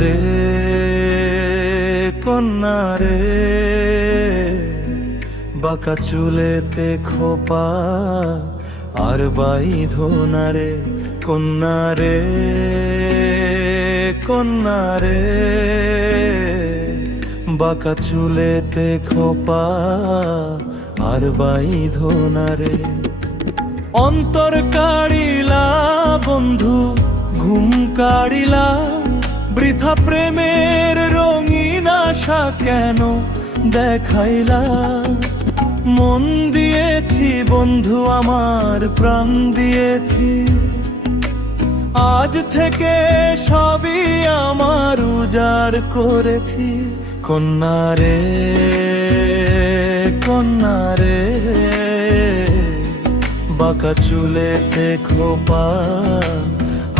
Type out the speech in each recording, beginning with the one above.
রে কন্যা রে, বাঁকা চুলেতে খোপা আর বাইধোনা রে, কন্যা রে কন্যা রে, বাঁকা চুলেতে খোপা আর বাইধোনা রে। অন্তর কাড়িলা বন্ধু, ঘুম কাড়িলা, বৃথা প্রেমের রঙিন আশা কেন দেখাইলা। মন দিয়েছি বন্ধু আমার, প্রাণ দিয়েছি, আজ থেকে সবই আমার উজাড় করেছি। কন্যা রে কন্যা রে, বাঁকা চুলেতে খোপা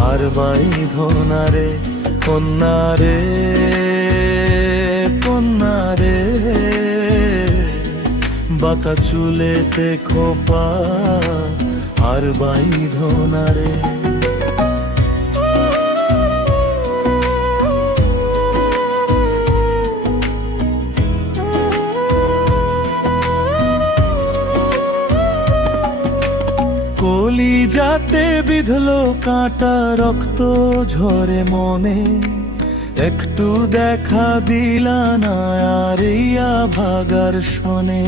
আর বাইধোনা রে, কন্যা রে কন্যা রে, বাঁকা চুলেতে খোপা আর বাইধোনা রে। কলিজাতে বিঁধলো কাঁটা, রক্ত ঝরে মনে, একটু দেখা দিলা না আর ইয়া ভাগার শোনে।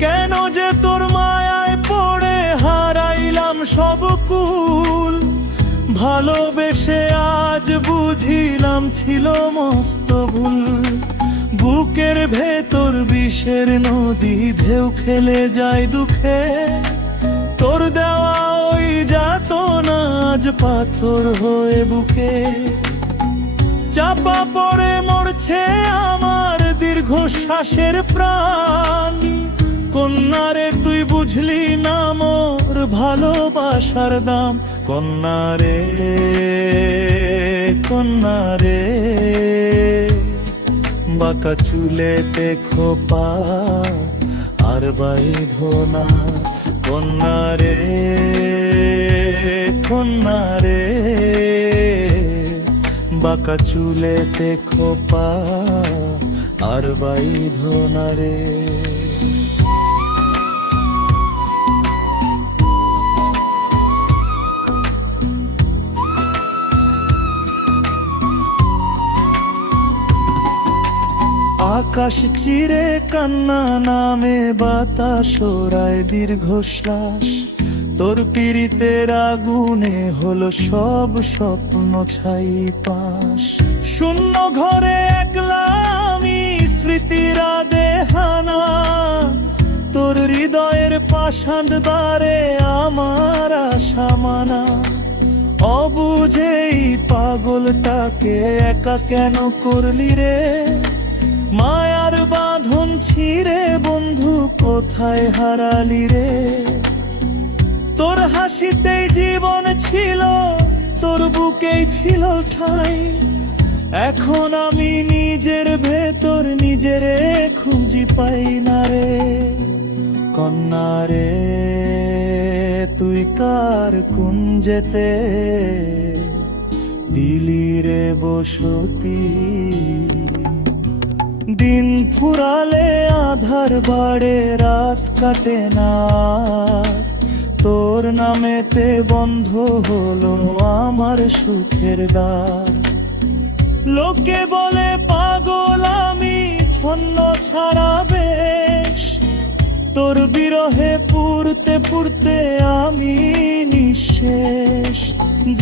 কেন যে তোর মায়ায় পড়ে হারাইলাম সব কুল, ভালোবেসে আজ বুঝিলাম ছিল মস্ত ভুল। বুকের ভেতর বিষের নদী, ঢেউ খেলে যায় দুঃখে, তোর দেওয়া ওই যাতনা আজ পাথর হয়ে বুকে চাপা পড়ে মরছে আমার দীর্ঘশ্বাসের প্রাণ। কন্যা রে তুই বুঝলি না মোর ভালোবাসার দাম, কন্যা রে কন্যা রে, বাঁকা চুলেতে খোপা আর বাইধোনা, কন্যা রে কন্যা রে, বাঁকা চুলেতে খোপা আর বাইধোনা রে। আকাশ চিরে কান্না নামে বাতাস ওরায় দীর্ঘশ্বাস, তোর পীড়িতের আগুনে হলো সব স্বপ্ন ছাই পাশ। শূন্য ঘরে একলা আমি, স্মৃতির দেহানা, তোর হৃদয়ের পাষাণ দ্বারে আমার আশা মানা। অবুঝেই পাগলটাকে একা কেন করলি রে, মায়ার বাঁধন ছিঁড়ে বন্ধু কোথায় হারালি রে। তোর হাসিতেই জীবন ছিল, তোর বুকেই ছিল ঠাই, এখন আমি নিজের ভেতর নিজেরে খুঁজি পাই না রে। কন্যা রে তুই কার কুঞ্জেতে দিলি রে বসতি, দিন ফুরালে আধার বাড়ে রাত কাটে না, তোর নামেতে বন্ধ হলো আমার সুখের দ্বার। লোকে বলে পাগল আমি, ছন্ন ছাড়া বেশ, তোর বিরহে পুরতে পুরতে আমি নিঃশেষ।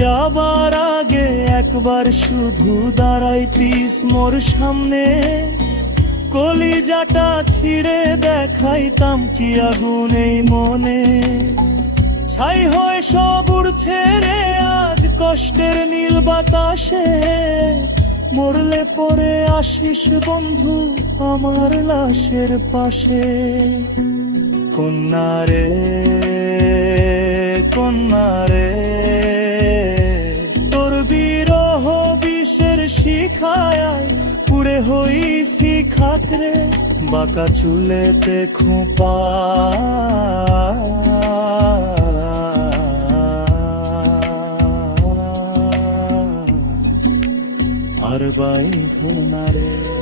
যাবার আগে একবার শুধু দাঁড়াইতিস মোর সামনে, কলিজাটা ছিঁড়ে দেখাইতাম কি আগুন এই মনে। ছাই হয়ে সব উড়ছে রে আজ কষ্টের নীল বাতাসে, মরলে পরে আসিস বন্ধু আমার লাশের পাশে। কন্যা রে কন্যা রে, তোর বিরহ বিষের শিখায় পুড়ে হইছি খাকরে, বাঁকা চুলেতে খোপা আর বাইধো না রে।